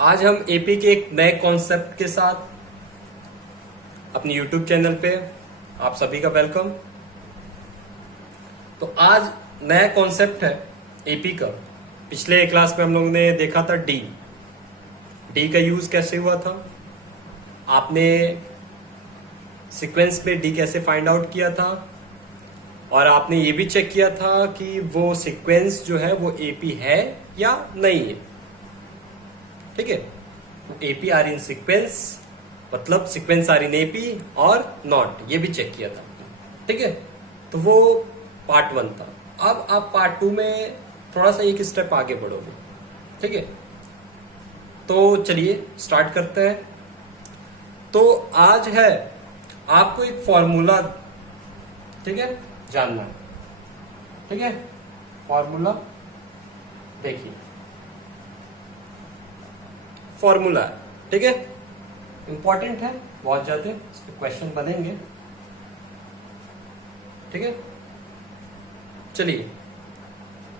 आज हम एपी के एक नए कॉन्सेप्ट के साथ अपने यूट्यूब चैनल पे आप सभी का वेलकम। तो आज नया कॉन्सेप्ट है एपी का। पिछले क्लास में हम लोगों ने देखा था डी का यूज कैसे हुआ था, आपने सीक्वेंस पे डी कैसे फाइंड आउट किया था, और आपने ये भी चेक किया था कि वो सीक्वेंस जो है वो एपी है या नहीं है। ठीक है, एपी आर इन सीक्वेंस मतलब सीक्वेंस आर इन एपी और नॉट, ये भी चेक किया था। ठीक है, तो वो पार्ट 1 था। अब आप पार्ट 2 में थोड़ा सा एक स्टेप आगे बढ़ोगे। ठीक है, तो चलिए स्टार्ट करते हैं। तो आज है आपको एक फॉर्मूला, ठीक है, जानना है। ठीक है, फॉर्मूला देखिए, फॉर्मूला है, ठीक है, इंपॉर्टेंट है बहुत ज्यादा, इस पे क्वेश्चन बनेंगे। ठीक है, चलिए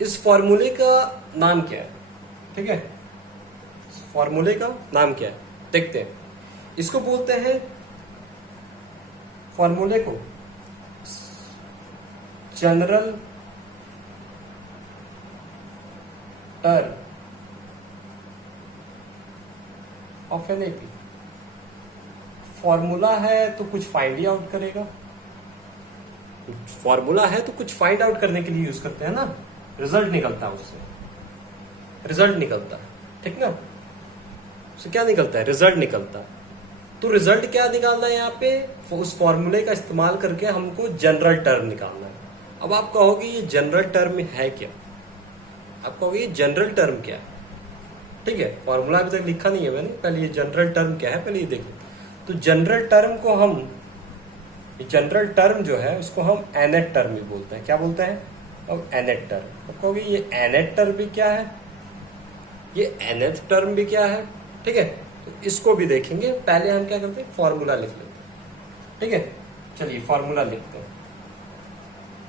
इस फॉर्मूले का नाम क्या है। ठीक है, इस फॉर्मूले का नाम क्या है देखते हैं। इसको बोलते हैं, फॉर्मूले को general term of an AP. Formula है तो कुछ फाइंड ही आउट करेगा, फॉर्मूला है तो कुछ फाइंड आउट करने के लिए यूज करते हैं ना, रिजल्ट निकलता है उससे, रिजल्ट निकलता है। ठीक ना, उससे क्या निकलता है, रिजल्ट निकलता है। तो रिजल्ट क्या निकालना है यहाँ पे, उस फॉर्मूले का इस्तेमाल करके हमको जनरल टर्म निकालना है। अब आप कहोगे ये जनरल टर्म है क्या, आप कहोगे ये जनरल टर्म क्या है। ठीक है, फॉर्मूला अभी तक लिखा नहीं है मैंने, पहले ये जनरल टर्म क्या है पहले ये देखो। तो जनरल टर्म को हम, जनरल टर्म जो है उसको हम एनेट टर्म भी बोलते हैं। क्या बोलते हैं, अब एनेट टर्म। अब कहोगे ये एनेट टर्म भी क्या है, ये एनेथ टर्म भी क्या है। ठीक है, तो इसको भी देखेंगे। पहले हम क्या करते हैं, फॉर्मूला लिख लेते हैं। ठीक है, चलिए फॉर्मूला लिखते हैं।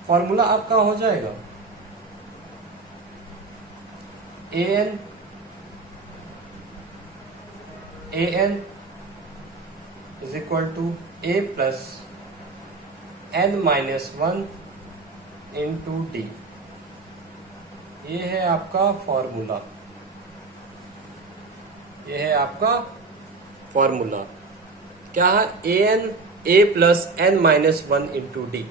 फॉर्मूला आपका हो जाएगा an is equal to a plus n-1 into d. ये है आपका फॉर्मूला, ये है आपका फॉर्मूला। क्या है, a plus n-1 into D.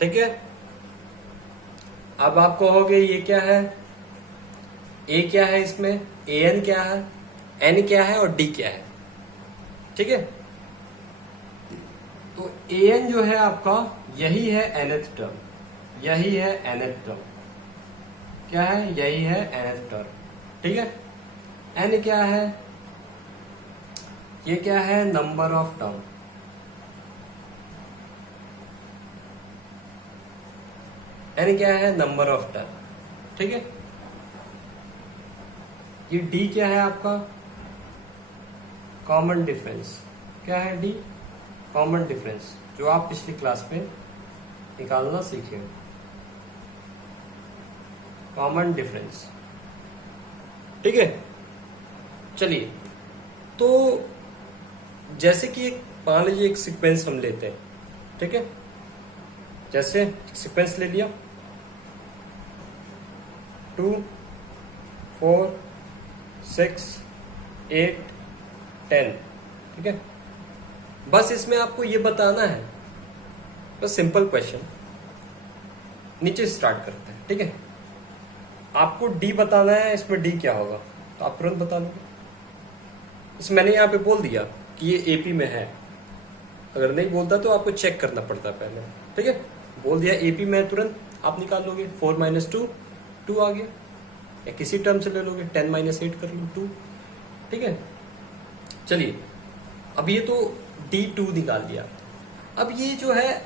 ठीक है, अब आप कहोगे ये क्या है, a क्या है इसमें, an क्या है, n क्या है और d क्या है। ठीक है, तो an जो है आपका यही है nth टर्म, यही है nth टर्म। क्या है, यही है nth टर्म। ठीक है, n क्या है, ये क्या है, नंबर ऑफ टर्म। n क्या है, नंबर ऑफ टर्म। ठीक है, ये d क्या है आपका, कॉमन डिफरेंस। क्या है d, कॉमन डिफरेंस, जो आप पिछली क्लास में निकालना सीखे हो, कॉमन डिफरेंस। ठीक है, चलिए तो जैसे कि मान लीजिए एक सीक्वेंस हम लेते हैं। ठीक है, जैसे सीक्वेंस ले लिया 2 4 6 8 10। ठीक है, बस इसमें आपको ये बताना है, बस सिंपल क्वेश्चन। नीचे स्टार्ट करते हैं। ठीक है, आपको डी बताना है, इसमें डी क्या होगा तो आप तुरंत बता दोगे। इसमें मैंने यहाँ पे बोल दिया कि ये एपी में है, अगर नहीं बोलता तो आपको चेक करना पड़ता पहले। ठीक है, बोल दिया एपी में, तुरंत आप निकाल लोगे। 4 - 2 2 आ गया, या किसी टर्म से ले लोगे, 10 - 8 कर लो 2। ठीक है, चलिए अब ये तो D2 निकाल दिया। अब ये जो है,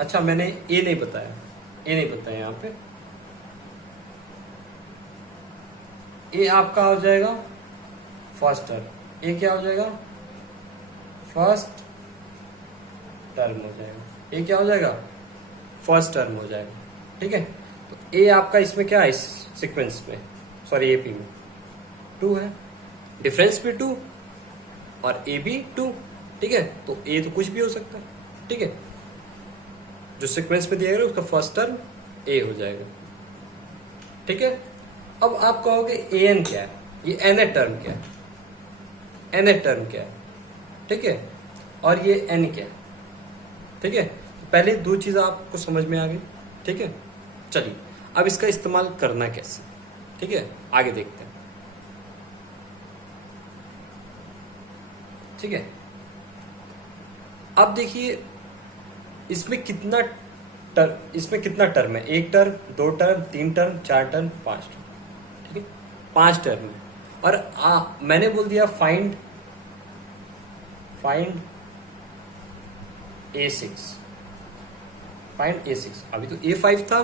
अच्छा मैंने ए नहीं बताया, ए नहीं बताया यहाँ पे। ए आपका हो जाएगा फर्स्ट टर्म, ए क्या हो जाएगा, फर्स्ट टर्म हो जाएगा। ए क्या हो जाएगा, फर्स्ट टर्म हो जाएगा। ठीक है, तो ए आपका इसमें क्या है, इस सीक्वेंस में, सॉरी एपी में 2 है, डिफरेंस भी 2 और ए भी 2, ठीक है। तो ए तो कुछ भी हो सकता है, ठीक है। जो सीक्वेंस में दिया गया उसका फर्स्ट टर्म ए हो जाएगा, ठीक है। अब आप कहोगे ए एन क्या है, ये एन टर्म क्या है, एन टर्म क्या है, ठीक है, और ये एन क्या है, ठीक है। पहले दो चीजें आपको समझ में आ गई, ठीक है। चलिए अब इसका इस्तेमाल करना कैसे, ठीक है, आगे देखते हैं, ठीक है। अब देखिए इसमें कितना टर्म है, 1 term, 2 term, 3 term, 4 term, 5 term, ठीक है, 5 टर्म है। और मैंने बोल दिया फाइंड A6, फाइंड A6। अभी तो A5 था,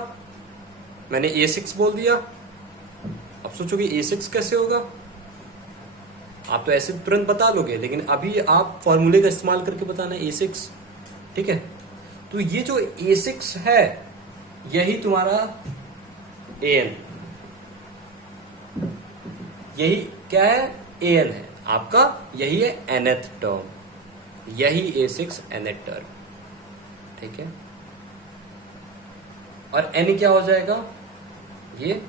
मैंने A6 बोल दिया। अब सोचोगे A6 कैसे होगा, आप तो ऐसे तुरंत बता लोगे, लेकिन अभी आप फॉर्मूले का इस्तेमाल करके बताना A6, ठीक है। तो ये जो A6 है यही तुम्हारा AN, यही क्या है, AN है आपका, यही है nth टर्म, यही A6 nth टर्म, ठीक है। और n क्या हो जाएगा, ये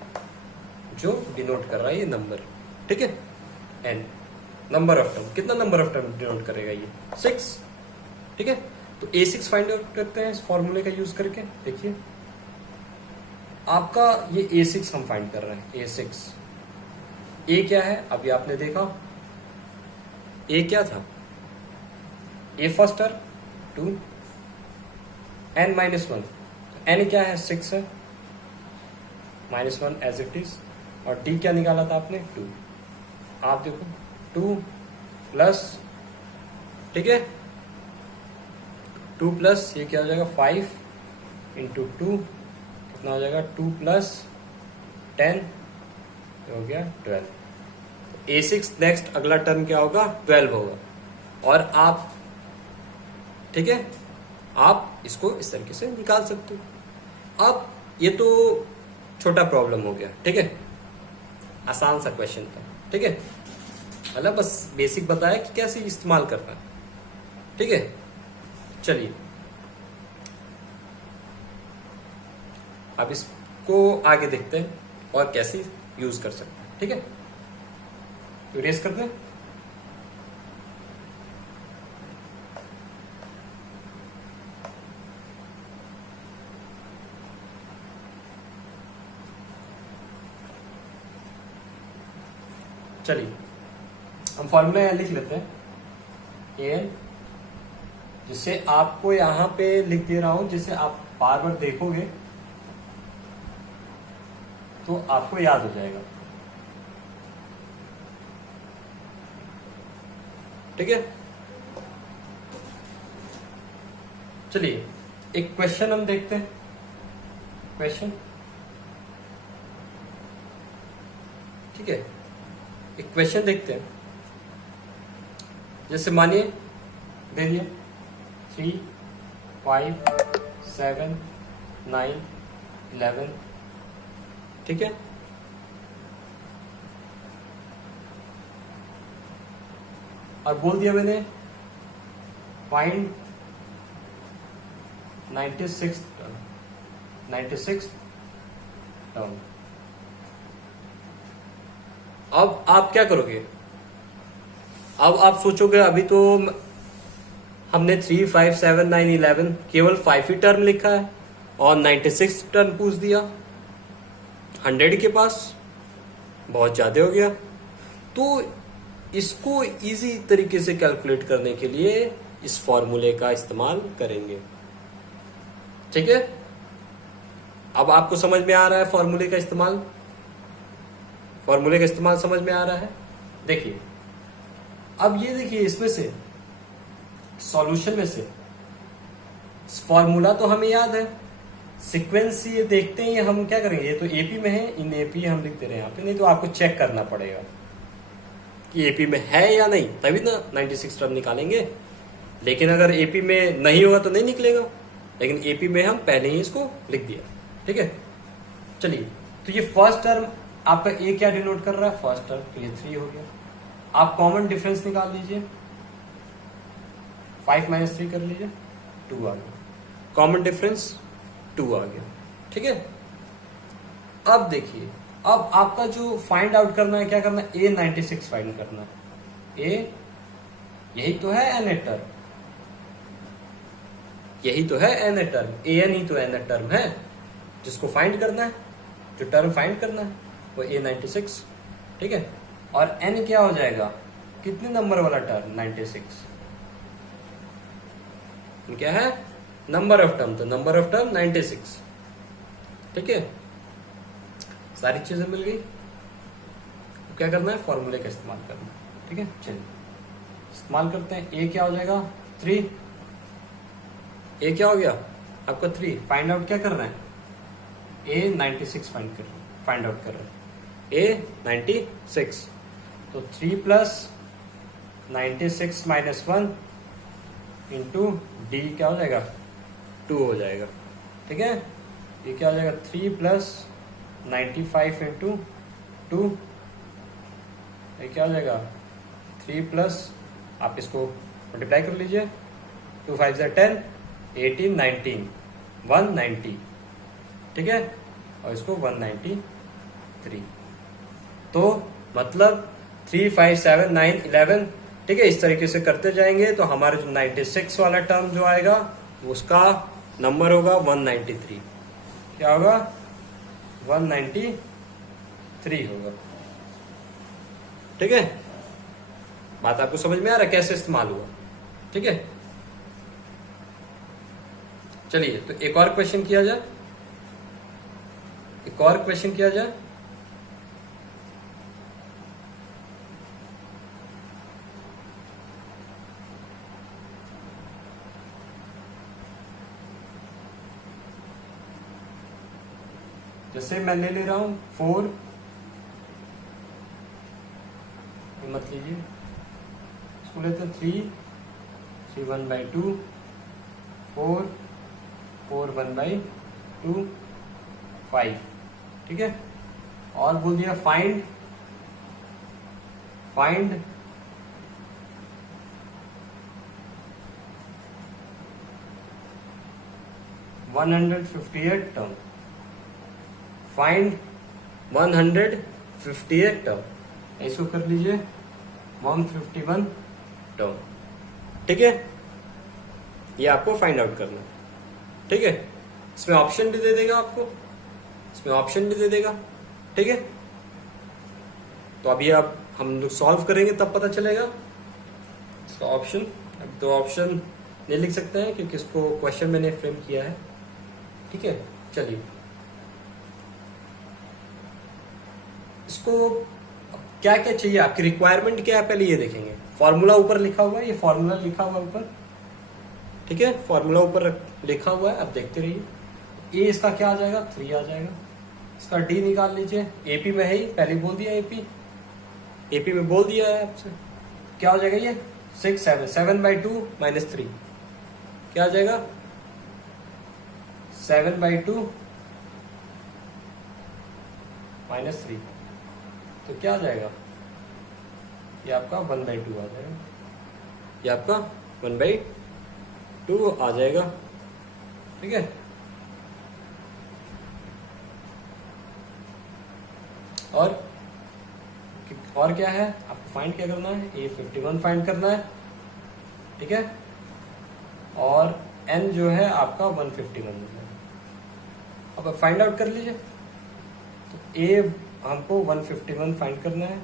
जो डिनोट कर रहा है ये नंबर, ठीक है, n नंबर ऑफ टर्म। कितना नंबर ऑफ टर्म डिनोट करेगा ये, 6, ठीक है। तो A6 फाइंड आउट करते हैं इस फॉर्मूले का यूज करके। देखिए आपका ये A6 हम फाइंड कर रहे हैं, A6। A क्या है, अभी आपने देखा A क्या था, A first term 2, n -1, n क्या है, 6 है, -1 एज इट इज। और D क्या निकाला था आपने, 2। आप देखो 2 प्लस, ठीक है, 2 प्लस ये क्या हो जाएगा, 5 इंटू 2 कितना हो जाएगा, 2 प्लस 10 हो गया 12। A6 नेक्स्ट अगला टर्म क्या होगा, 12 होगा। और आप, ठीक है, आप इसको इस तरीके से निकाल सकते हो। अब ये तो छोटा प्रॉब्लम हो गया, ठीक है, आसान सा क्वेश्चन था, ठीक है, मतलब बस बेसिक बताया कि कैसे इस्तेमाल करना है, ठीक है। चलिए अब इसको आगे देखते हैं और कैसे यूज कर सकते हैं, ठीक है। तो रेस करते हैं। चलिए हम फॉर्मूला लिख लेते हैं, एन, जिसे आपको यहां पे लिख दे रहा हूं, जिसे आप बार बार देखोगे तो आपको याद हो जाएगा, ठीक है। चलिए एक क्वेश्चन हम देखते हैं, क्वेश्चन, ठीक है, एक क्वेश्चन देखते हैं। जैसे मानिए दे दिया 3, 5, 7, 9, 11, ठीक है। और बोल दिया मैंने फाइंड 96 टर्म। अब आप क्या करोगे, अब आप सोचोगे अभी तो हमने 3, 5, 7, 9, 11 केवल 5 ही टर्म लिखा है और 96 टर्म पूछ दिया, 100 के पास बहुत ज्यादा हो गया। तो इसको इजी तरीके से कैलकुलेट करने के लिए इस फॉर्मूले का इस्तेमाल करेंगे, ठीक है। अब आपको समझ में आ रहा है फॉर्मूले का इस्तेमाल, फॉर्मूले का इस्तेमाल समझ में आ रहा है। देखिए अब ये देखिए, इसमें से सॉल्यूशन में से फॉर्मूला तो हमें याद है, सीक्वेंस ये देखते हैं, हम क्या करेंगे, ये तो एपी में है, इन एपी हम लिख दे रहे हैं यहाँ पे, नहीं तो आपको चेक करना पड़ेगा कि एपी में है या नहीं, तभी ना 96 टर्म निकालेंगे। लेकिन अगर एपी में नहीं होगा तो नहीं निकलेगा, लेकिन एपी में हम पहले ही इसको लिख दिया, ठीक है। चलिए तो ये फर्स्ट टर्म आपका ए क्या डिनोट कर रहा है, फर्स्ट टर्म, तो ये 3 हो गया। आप कॉमन डिफरेंस निकाल लीजिए, 5 - 3 कर लीजिए, 2 आ गया, कॉमन डिफरेंस 2 आ गया। ठीक है, अब देखिए, अब आपका जो फाइंड आउट करना है, क्या करना है, A96 फाइंड करना है। ए यही तो है एन ए टर्म, यही तो है एन ए टर्म, एन ही तो एन ए टर्म है जिसको फाइंड करना है, जो टर्म फाइंड करना है वो A96। ठीक है, और एन क्या हो जाएगा, कितने नंबर वाला टर्म, 96। क्या है, नंबर ऑफ टर्म, तो नंबर ऑफ टर्म 96। ठीक है, सारी चीजें मिल गई। तो क्या करना है, फॉर्मूले का इस्तेमाल करना है। ठीक है, चलिए इस्तेमाल करते हैं। ए क्या हो जाएगा, 3। ए क्या हो गया आपका 3। फाइंड आउट क्या कर रहे हैं, A96 फाइंड आउट कर रहे हैं, A96। तो 3 + 96 - 1 इंटू डी क्या हो जाएगा, 2 हो जाएगा। ठीक है, ये क्या हो जाएगा, 3 + 95 इंटू 2, ये क्या हो जाएगा, 3 प्लस, आप इसको मल्टीप्लाई कर लीजिए, 2 5 = 10, 18 19, 190। ठीक है, और इसको 193। तो मतलब 3 5 7 9 11। ठीक है, इस तरीके से करते जाएंगे तो हमारे जो 96 वाला टर्म जो आएगा उसका नंबर होगा 193। क्या होगा, 193 होगा। ठीक है, बात आपको समझ में आ रहा है कैसे इस्तेमाल हुआ। ठीक है, चलिए तो एक और क्वेश्चन किया जाए, एक और क्वेश्चन किया जाए। जैसे मैं ले रहा हूं 4, मत लीजिए, इसको लेते हैं 3 1/2, 4 1/2, 5। ठीक है, और बोल दिया फाइंड 158 टर्म, फाइंड 158 टर्म, इसको कर लीजिए 151 टर्म। ठीक है, ये आपको फाइंड आउट करना है। ठीक है, इसमें ऑप्शन भी दे देगा आपको, इसमें ऑप्शन भी दे देगा। ठीक है, तो अभी आप हम लोग सॉल्व करेंगे तब पता चलेगा इसका ऑप्शन। अब तो ऑप्शन नहीं लिख सकते हैं क्योंकि इसको क्वेश्चन मैंने फ्रेम किया है। ठीक है, चलिए इसको क्या क्या चाहिए, आपकी रिक्वायरमेंट क्या है पहले ये देखेंगे। फॉर्मूला ऊपर लिखा हुआ है, ये फॉर्मूला लिखा हुआ है ऊपर। ठीक है, फॉर्मूला ऊपर लिखा हुआ है, अब देखते रहिए। ए इसका क्या आ जाएगा, 3 आ जाएगा। इसका डी निकाल लीजिए, एपी में है ही, पहले बोल दिया एपी में बोल दिया है आपसे। क्या हो जाएगा ये 6 7 7/2 - 3, क्या आ जाएगा 7/2 - 3, तो क्या आ जाएगा, ये आपका 1/2 आ जाएगा, ये आपका 1/2 आ जाएगा। ठीक है, और क्या है, आपको फाइंड क्या करना है, A51 फाइंड करना है। ठीक है, और n जो है आपका 151 है। अब फाइंड आउट कर लीजिए, तो A हमको 151 फाइंड करना है,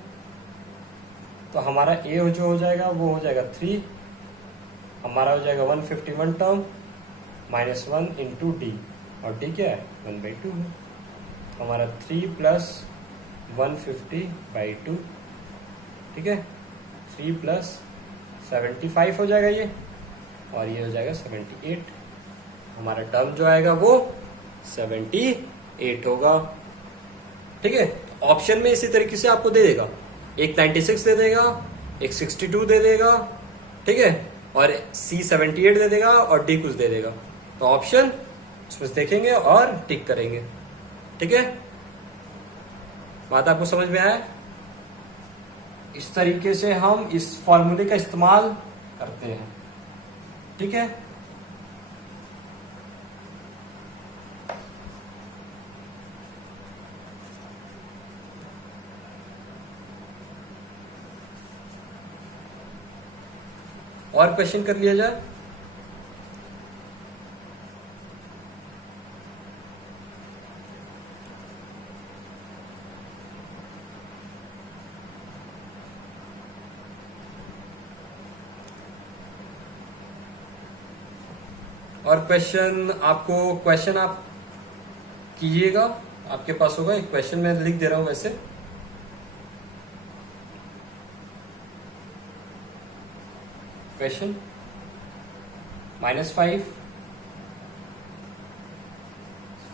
तो हमारा A जो हो जाएगा वो हो जाएगा 3, हमारा हो जाएगा 151 टर्म -1 इंटू डी, और डी क्या है 1/2 है, हमारा 3 + 150/2। ठीक है, 3 + 75 हो जाएगा ये, और ये हो जाएगा 78। हमारा टर्म जो आएगा वो 78 होगा। ठीक है, ऑप्शन में इसी तरीके से आपको दे देगा, एक 96 दे देगा, एक 62 दे देगा। ठीक है, और C 78 दे देगा, और D कुछ दे देगा। तो ऑप्शन उसमें देखेंगे और टिक करेंगे। ठीक है, बात आपको समझ में आया? इस तरीके से हम इस फॉर्मूले का इस्तेमाल करते हैं, ठीक है। और क्वेश्चन कर लिया जाए। और क्वेश्चन आप कीजिएगा, आपके पास होगा एक क्वेश्चन, मैं लिख दे रहा हूं वैसे। क्वेश्चन -5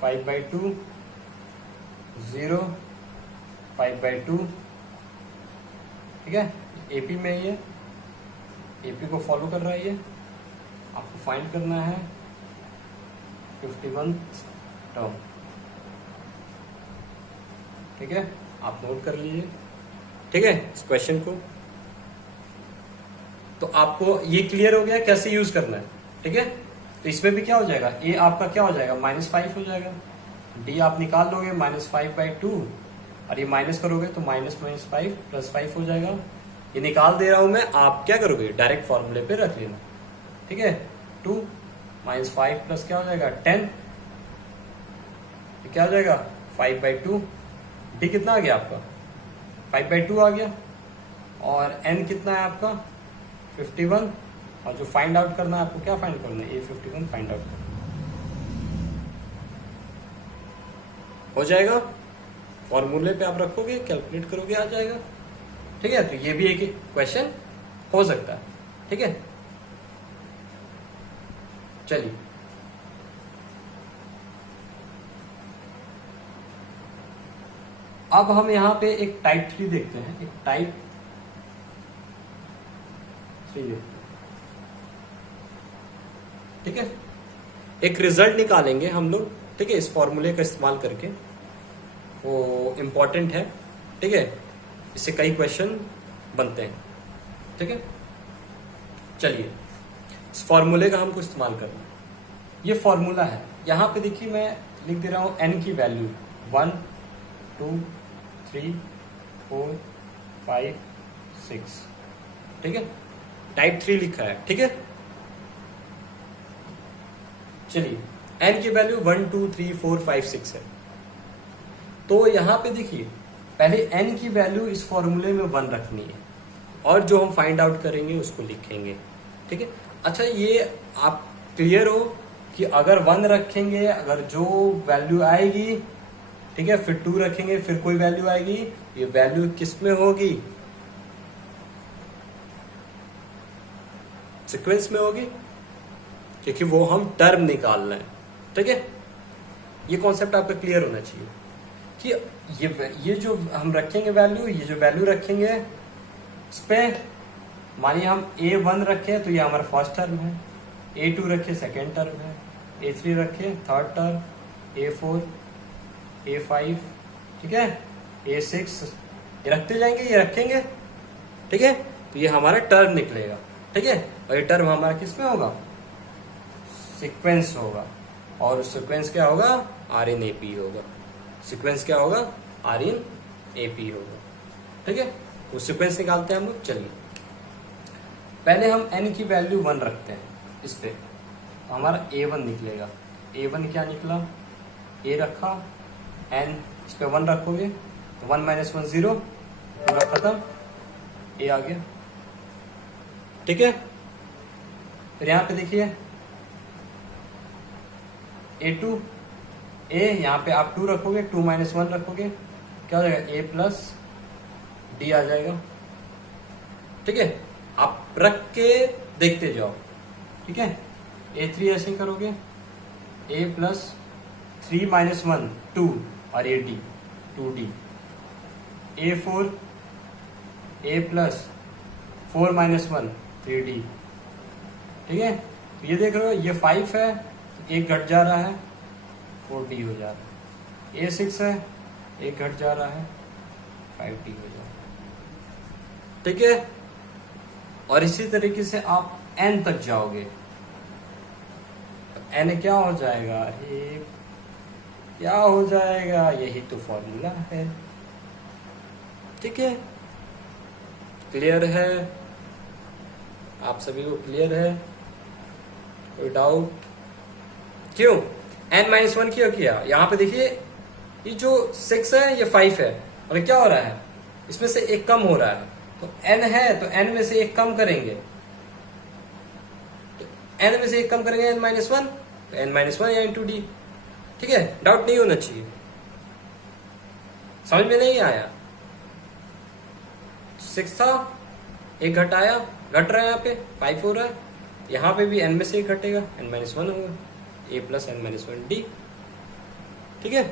5/2 0 5/2, ठीक है। एपी में ये एपी को फॉलो कर रहा है, ये आपको फाइंड करना है 51 टर्म, ठीक है। आप नोट कर लीजिए, ठीक है, इस क्वेश्चन को। तो आपको ये क्लियर हो गया कैसे यूज करना है, ठीक है। तो इसमें भी क्या हो जाएगा, ए आपका क्या हो जाएगा -5 हो जाएगा, डी आप निकाल लोगे -5/2, और ये माइनस करोगे तो -5 + 5 हो जाएगा। ये निकाल दे रहा हूं मैं, आप क्या करोगे डायरेक्ट फॉर्मूले पे रख लेना, ठीक है। 2 -5 प्लस क्या हो जाएगा 10, क्या हो जाएगा 5/2। डी कितना आ गया आपका 5/2 आ गया, और एन कितना है आपका 51, और जो फाइंड आउट करना है आपको, क्या फाइंड करना है, A51 फाइंड आउट करना हो जाएगा। फॉर्मूले पे आप रखोगे, कैलकुलेट करोगे, आ जाएगा, ठीक है। तो ये भी एक क्वेश्चन हो सकता है, ठीक है। चलिए अब हम यहां पे एक टाइप 3 देखते हैं, एक टाइप 3 देखते हैं, ठीक है। एक रिजल्ट निकालेंगे हम लोग, ठीक है, इस फॉर्मूले का इस्तेमाल करके, वो इम्पोर्टेंट है, ठीक है। इससे कई क्वेश्चन बनते हैं, ठीक है। चलिए इस फॉर्मूले का हमको इस्तेमाल करना है। ये फॉर्मूला है, यहां पे देखिए मैं लिख दे रहा हूं n की वैल्यू 1 2 3 4 5 6, ठीक है। टाइप 3 लिखा है, ठीक है। चलिए n की वैल्यू 1 2 3 4 5 6 है। तो यहां पे देखिए पहले n की वैल्यू इस फॉर्मूले में 1 रखनी है, और जो हम फाइंड आउट करेंगे उसको लिखेंगे, ठीक है। अच्छा ये आप क्लियर हो कि अगर 1 रखेंगे, अगर जो वैल्यू आएगी, ठीक है, फिर 2 रखेंगे, फिर कोई वैल्यू आएगी, ये वैल्यू किस में होगी, सीक्वेंस में होगी, क्योंकि वो हम टर्म निकाल रहे हैं, ठीक है। ये कॉन्सेप्ट आपका क्लियर होना चाहिए कि ये जो हम रखेंगे वैल्यू, ये जो वैल्यू रखेंगे इस पे, मानिए हम A1 रखें तो ये हमारा फर्स्ट टर्म है, A2 रखे सेकेंड टर्म है, A3 रखे थर्ड टर्म, A4 A5, ठीक है, A6, ये रखते जाएंगे, ये रखेंगे, ठीक है। तो ये हमारा टर्म निकलेगा, ठीक है। और ये टर्म हमारा किस में होगा, सीक्वेंस होगा, और उस सीक्वेंस क्या होगा RNAP होगा, सीक्वेंस क्या होगा RNAP होगा, ठीक है। वो सीक्वेंस निकालते हैं हम लोग। चलिए पहले हम n की वैल्यू 1 रखते हैं इस पे, तो हमारा A1 निकलेगा। A1 क्या निकला, A रखा, n इस पे 1 रखोगे तो 1 - 1 0, पूरा खत्म, A आ गया, ठीक है। फिर यहां पे देखिए A2 A, यहां पे आप 2 रखोगे, 2 - 1 रखोगे, क्या हो जाएगा A + D आ जाएगा, ठीक है। आप रख के देखते जाओ, ठीक है। A3 ऐसे करोगे, A + 3 - 1 2, और AD 2D, A4 A + 4 - 1 3D, ठीक है। तो ये देख रहे हो, ये 5 है, एक घट जा रहा है, 4D हो जा रहा है। A6 है, एक घट जा रहा है, 5d हो जाए, ठीक है। और इसी तरीके से आप n तक जाओगे, n क्या हो जाएगा, अरे क्या हो जाएगा, यही तो फॉर्मूला है, ठीक है। क्लियर है, आप सभी को क्लियर है, कोई डाउट? क्यों n-1 क्यों किया? यहां पे देखिए ये जो 6 है ये 5 है, और क्या हो रहा है, इसमें से एक कम हो रहा है, तो n है तो n में से एक कम करेंगे, तो n में से एक कम करेंगे n-1, तो n-1 या इंटू डी, ठीक है। डाउट नहीं होना चाहिए, समझ में नहीं आया? 6 था, एक घटाया, घट रहा है, यहाँ पे 5 हो रहा है, यहाँ पे भी n में से एक घटेगा, n-1 होगा, a प्लस n-1d, ठीक है।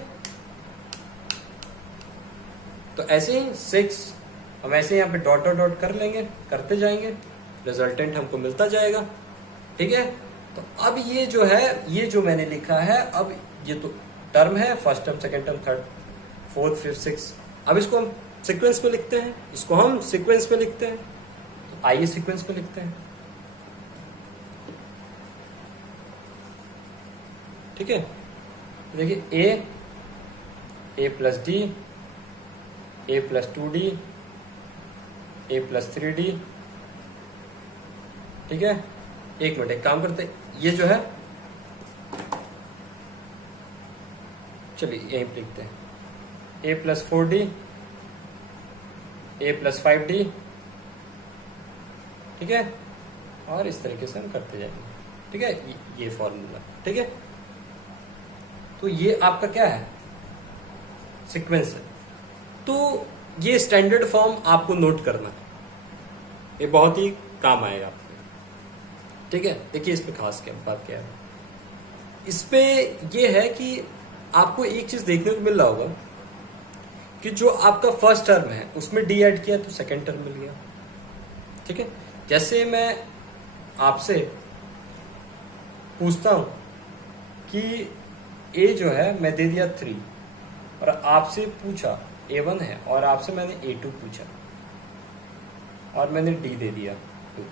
तो ऐसे ही 6 हम ऐसे यहाँ पे डॉट डॉट डॉट कर लेंगे, करते जाएंगे, रिजल्टेंट हमको मिलता जाएगा, ठीक है। तो अब ये जो है, ये जो मैंने लिखा है, अब ये तो टर्म है, first term, second term, third, fourth, fifth, six, अब इसको हम सीक्वेंस में लिखते हैं, इसको हम सीक्वेंस में लिखते हैं, तो आइए सीक्वेंस में लिखते हैं, ठीक है। देखिए a plus D, a plus 2d, a plus 3d, ठीक है। एक मिनट, एक काम करते हैं, ये जो है, चलिए यहीं पे लिखते हैं, a plus 4d, a plus 5d, ठीक है। और इस तरीके से हम करते जाएंगे, ठीक है, ये फॉर्मूला, ठीक है। तो ये आपका क्या है, सीक्वेंस है। तो ये स्टैंडर्ड फॉर्म आपको नोट करना है, ये बहुत ही काम आएगा आपको, ठीक है। देखिए इस पे खास क्या बात क्या है, इस पे ये है कि आपको एक चीज देखने को मिल रहा होगा कि जो आपका फर्स्ट टर्म है उसमें डी ऐड किया तो सेकंड टर्म मिल गया, ठीक है। जैसे मैं आपसे पूछता हूं कि a जो है मैं दे दिया 3, और आपसे पूछा a1 है, और आपसे मैंने a2 पूछा, और मैंने d दे दिया 2,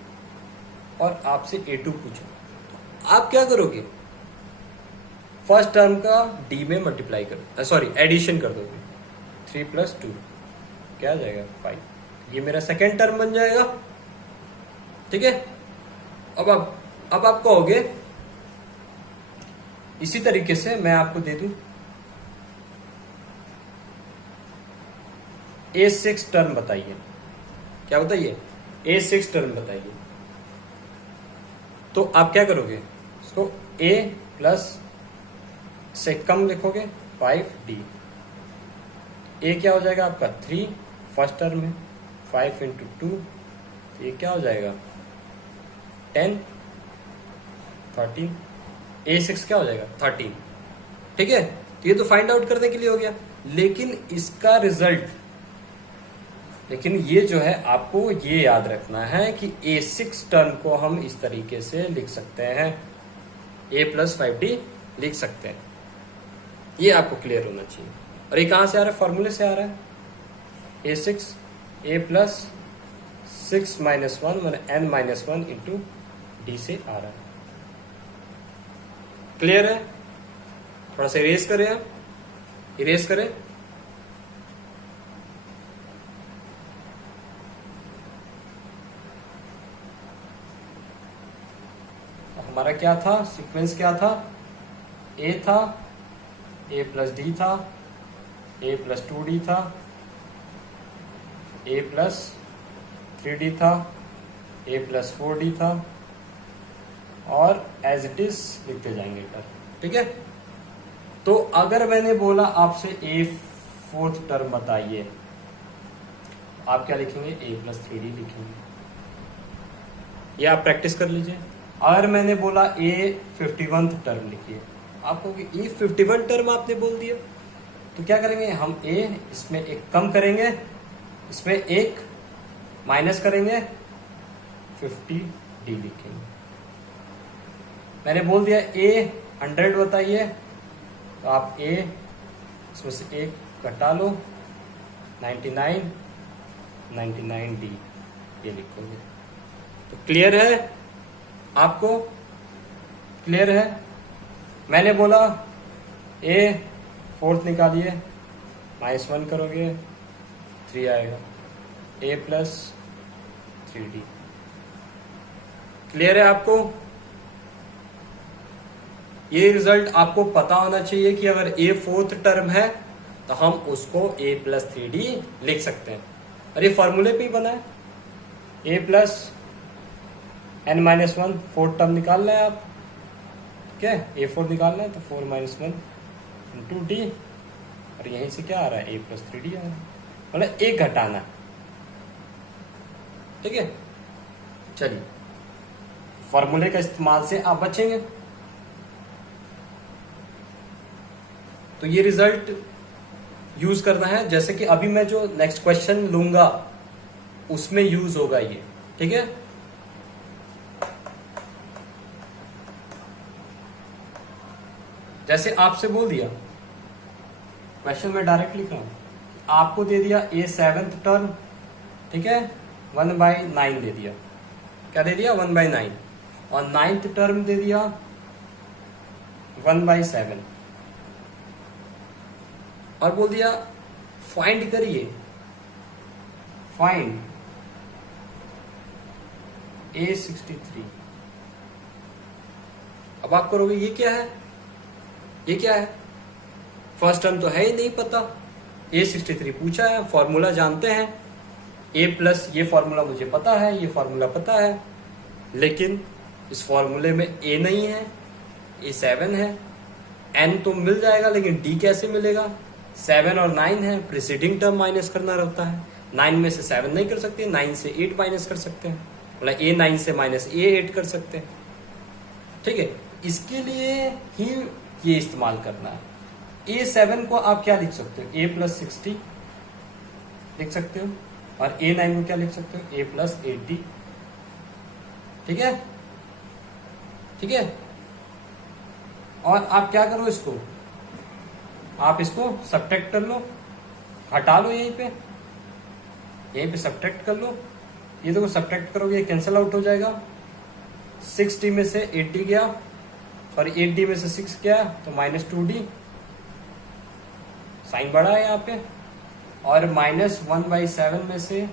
और आपसे a2 पूछा, तो आप क्या करोगे, फर्स्ट टर्म का d में मल्टीप्लाई कर, सॉरी एडिशन कर दोगे, 3 प्लस 2 क्या आ जाएगा 5, ये मेरा सेकेंड टर्म बन जाएगा, ठीक है। अब आप कहोगे इसी तरीके से मैं आपको दे दूं A6 टर्म बताइए, क्या बताइए, A6 टर्म बताइए, तो आप क्या करोगे, इसको A प्लस से कम लिखोगे 5d, A क्या हो जाएगा आपका 3, फर्स्ट टर्म है, 5 इंटू 2, तो ये क्या हो जाएगा 10, 13, A6 क्या हो जाएगा 13, ठीक है। तो ये तो फाइंड आउट करने के लिए हो गया, लेकिन इसका रिजल्ट, लेकिन ये जो है आपको ये याद रखना है कि A6 टर्म को हम इस तरीके से लिख सकते हैं, a प्लस 5d लिख सकते हैं, ये आपको क्लियर होना चाहिए। और ये कहां से आ रहा है, फॉर्मूले से आ रहा है, A6 a प्लस 6 माइनस 1 मैंने n-1 इंटू डी से आ रहा है, क्लियर है। थोड़ा सा इरेज करें, आप इरेज करें, तो हमारा क्या था, सीक्वेंस क्या था, a था, a प्लस डी था, a प्लस 2d था, a प्लस 3d था, a प्लस 4d था, और एज इट इज लिखते जाएंगे टर्म, ठीक है। तो अगर मैंने बोला आपसे A4 टर्म बताइए, आप क्या लिखेंगे, a प्लस 3d लिखेंगे, ये आप प्रैक्टिस कर लीजिए। अगर मैंने बोला A51 टर्म लिखिए, आपको A51 टर्म आपने बोल दिया, तो क्या करेंगे हम, a इसमें एक कम करेंगे, इसमें एक माइनस करेंगे, 50d लिखेंगे। मैंने बोल दिया A100 बताइए, तो आप a इसमें से एक घटा लो, 99 99D ये लिखोगे। तो क्लियर है आपको? क्लियर है? मैंने बोला ए फोर्थ निकालिए, -1 करोगे 3 आएगा, a प्लस 3D। क्लियर है आपको? ये रिजल्ट आपको पता होना चाहिए कि अगर a फोर्थ टर्म है तो हम उसको a प्लस 3D लिख सकते हैं। और ये फॉर्मूले पे ही बना है, a plus n-1 fourth term निकालना है आप, क्या है a4 निकालना है तो 4 - 1 इंटू डी, और यहीं से क्या आ रहा है a प्लस 3D आ रहा है, मतलब एक घटाना। ठीक है, चलिए फॉर्मूले का इस्तेमाल से आप बचेंगे। तो ये रिजल्ट यूज करना है, जैसे कि अभी मैं जो नेक्स्ट क्वेश्चन लूंगा उसमें यूज होगा ये। ठीक है, जैसे आपसे बोल दिया, क्वेश्चन में डायरेक्ट लिख रहा हूं, आपको दे दिया ए 7th टर्म, ठीक है, 1/9 दे दिया। क्या दे दिया? 1/9, और 9th टर्म दे दिया 1/7, और बोल दिया फाइंड करिए, फाइंड A63। अब आप करोगे ये क्या है, ये क्या है? फर्स्ट टर्म तो है ही नहीं पता, A63 पूछा है, फॉर्मूला जानते हैं, a प्लस ये फॉर्मूला मुझे पता है, ये फॉर्मूला पता है, लेकिन इस फॉर्मूले में a नहीं है, a 7 है, n तो मिल जाएगा लेकिन d कैसे मिलेगा? 7 और 9 है, प्रीसीडिंग टर्म माइनस करना रहता है, 9 में से 7 नहीं कर सकते, 9 से 8 माइनस कर सकते हैं, मतलब a 9 से माइनस a 8 कर सकते हैं। ठीक है, इसके लिए ही ये इस्तेमाल करना है। a 7 को आप क्या लिख सकते हो? a प्लस 60 लिख सकते हो, और a 9 को क्या लिख सकते हो? a plus 80। ठीक है, ठीक है, और आप क्या करो, इसको आप इसको सब्ट्रैक्ट कर लो, हटा लो, यहीं पे सब्ट्रैक्ट कर लो। ये देखो सब्ट्रैक्ट करोगे कैंसिल आउट हो जाएगा, 60 में से 80 गया, और 80 में से 6 गया तो -2D, साइन बढ़ा है यहाँ पे, और -1/7 में से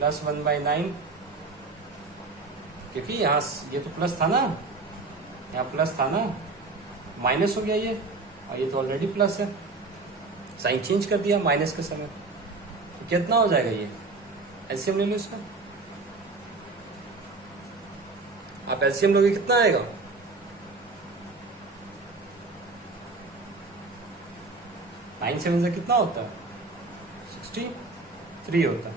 +1/9, क्योंकि यहाँ ये तो प्लस था ना, यहाँ प्लस था ना, माइनस हो गया ये, और ये तो ऑलरेडी प्लस है, साइन चेंज कर दिया माइनस के समय। तो कितना हो जाएगा ये? एलसीएम ले लो इसका, आप एलसीएम लोगे कितना आएगा? नाइन सेवन से कितना होता है? 63 होता है।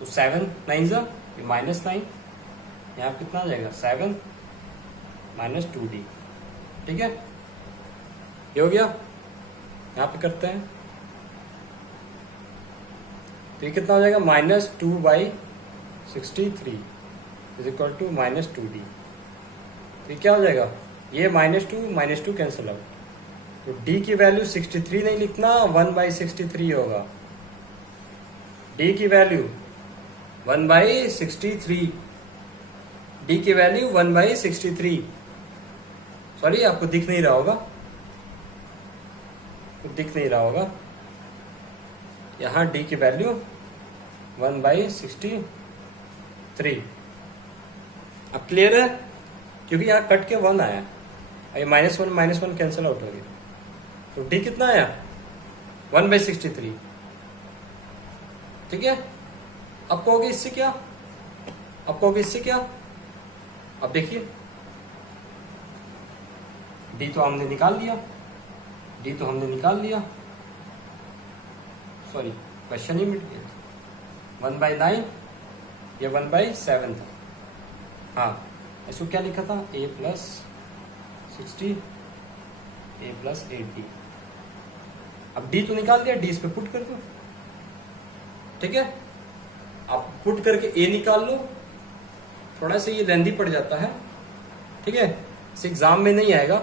तो 7 9 जा ये -9, यहाँ कितना आ जाएगा? 7 - 2D। ठीक है, ये हो गया। यहाँ पे करते हैं तो ये कितना हो जाएगा? -2/63 इज इक्वल टू -2D। तो ये क्या हो जाएगा? ये -2 कैंसिल आउट, तो D की वैल्यू 63 नहीं लिखना, 1/63 होगा। D की वैल्यू 1/63, D की वैल्यू 1/63। सॉरी, आपको दिख नहीं रहा होगा, दिख नहीं रहा होगा, यहाँ D की वैल्यू 1/63। अब क्लियर है? क्योंकि यहाँ कट के 1 आया, ये -1 कैंसिल आउट हो गया, तो D कितना आया? 1/63। ठीक है, अब कहोगे इससे क्या? अब कहोगे इससे क्या? अब देखिए, D तो हमने निकाल लिया, D तो हमने निकाल लिया, सॉरी क्वेश्चन ही मिट गया। 1/9 ये 1/7 था। हाँ, इसको क्या लिखा था? a plus 60 a plus 80। अब D तो निकाल दिया, D इस पे पुट कर दो। ठीक है, आप पुट करके a निकाल लो, थोड़ा सा ये लेंदी पड़ जाता है। ठीक है, इस एग्जाम में नहीं आएगा,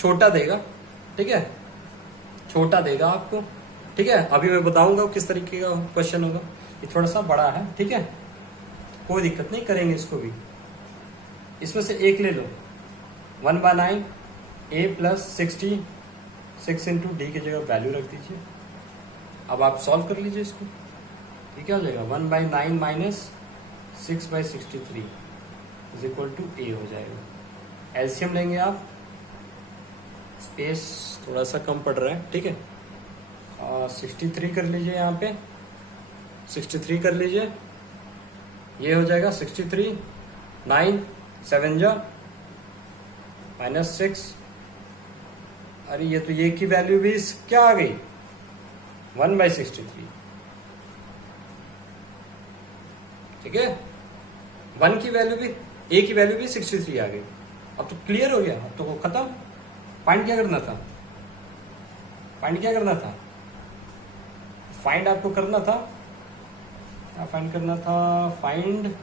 छोटा देगा। ठीक है, छोटा देगा आपको, ठीक है, अभी मैं बताऊंगा किस तरीके का क्वेश्चन होगा। ये थोड़ा सा बड़ा है, ठीक है, कोई दिक्कत नहीं, करेंगे इसको भी। इसमें से एक ले लो, 1/9 a प्लस 60, 6 इंटू डी की जगह वैल्यू रख दीजिए। अब आप सॉल्व कर लीजिए इसको। ये क्या हो जाएगा, 1/9 minus 6/63 is equal to a हो जाएगा। एलसीएम लेंगे आप, स्पेस थोड़ा सा कम पड़ रहा है, ठीक है, 63 कर लीजिए, यहाँ पे 63 कर लीजिए, ये हो जाएगा 63, 9 7 जा -6। अरे ये तो ये की वैल्यू भी क्या आ गई, 1/63, ठीक है, 1 की वैल्यू भी, a की वैल्यू भी 63 आ गई। अब तो क्लियर हो गया, अब तो खत्म। फाइंड क्या करना था, फाइंड क्या करना था, फाइंड आपको करना था, क्या फाइंड करना था, फाइंड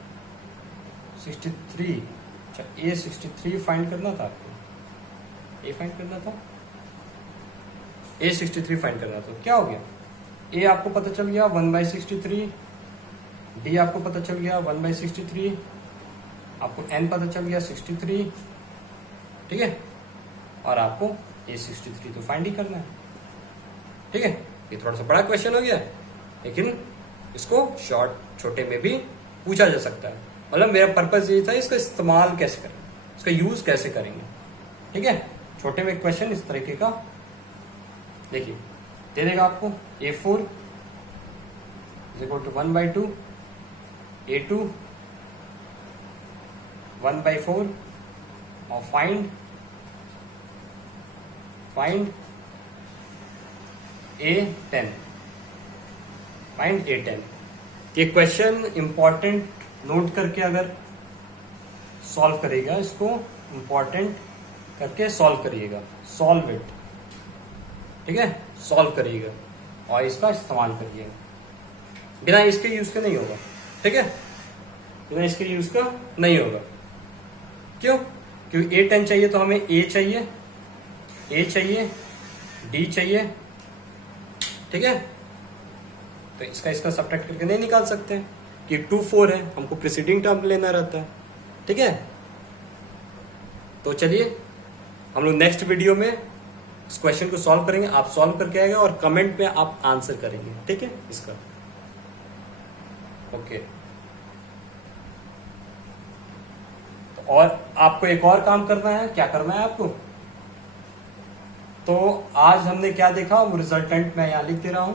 63, अच्छा a 63 फाइंड करना था आपको, a फाइंड करना था, a 63 फाइंड करना था। क्या हो गया, a आपको पता चल गया 1/63, d आपको पता चल गया 1/63, आपको n पता चल गया 63, ठीक है, और आपको a 63 तो फाइंड ही करना है, ठीक है। ये थोड़ा सा बड़ा क्वेश्चन हो गया, लेकिन इसको शॉर्ट छोटे में भी पूछा जा सकता है। मतलब मेरा पर्पज ये था, इसका इस्तेमाल कैसे करें, इसका यूज कैसे करेंगे, ठीक है। छोटे में क्वेश्चन इस तरीके का देखिए, दे देगा आपको a4 is equal to 1/2, a2 1/4 और फाइंड a10, फाइंड a10। ये क्वेश्चन इंपॉर्टेंट नोट करके अगर सॉल्व करेगा, इसको इंपॉर्टेंट करके सॉल्व करिएगा, सॉल्व इट, ठीक है, सॉल्व करिएगा और इसका इस्तेमाल करिएगा। बिना इसके यूज के नहीं होगा, ठीक है, बिना इसके यूज का नहीं होगा। क्यों, क्योंकि a10 चाहिए तो हमें a चाहिए, d चाहिए, ठीक है। तो इसका सब्ट्रैक्ट करके नहीं निकाल सकते कि 2 4 है, हमको प्रीसीडिंग टर्म लेना रहता है, ठीक है। तो चलिए हम लोग नेक्स्ट वीडियो में इस क्वेश्चन को सॉल्व करेंगे, आप सॉल्व करके आएगा और कमेंट पे आप आंसर करेंगे, ठीक है इसका, ओके। तो और आपको एक और काम करना है, क्या करना है आपको, तो आज हमने क्या देखा वो रिजल्टेंट मैं यहां लिख दे रहा हूं।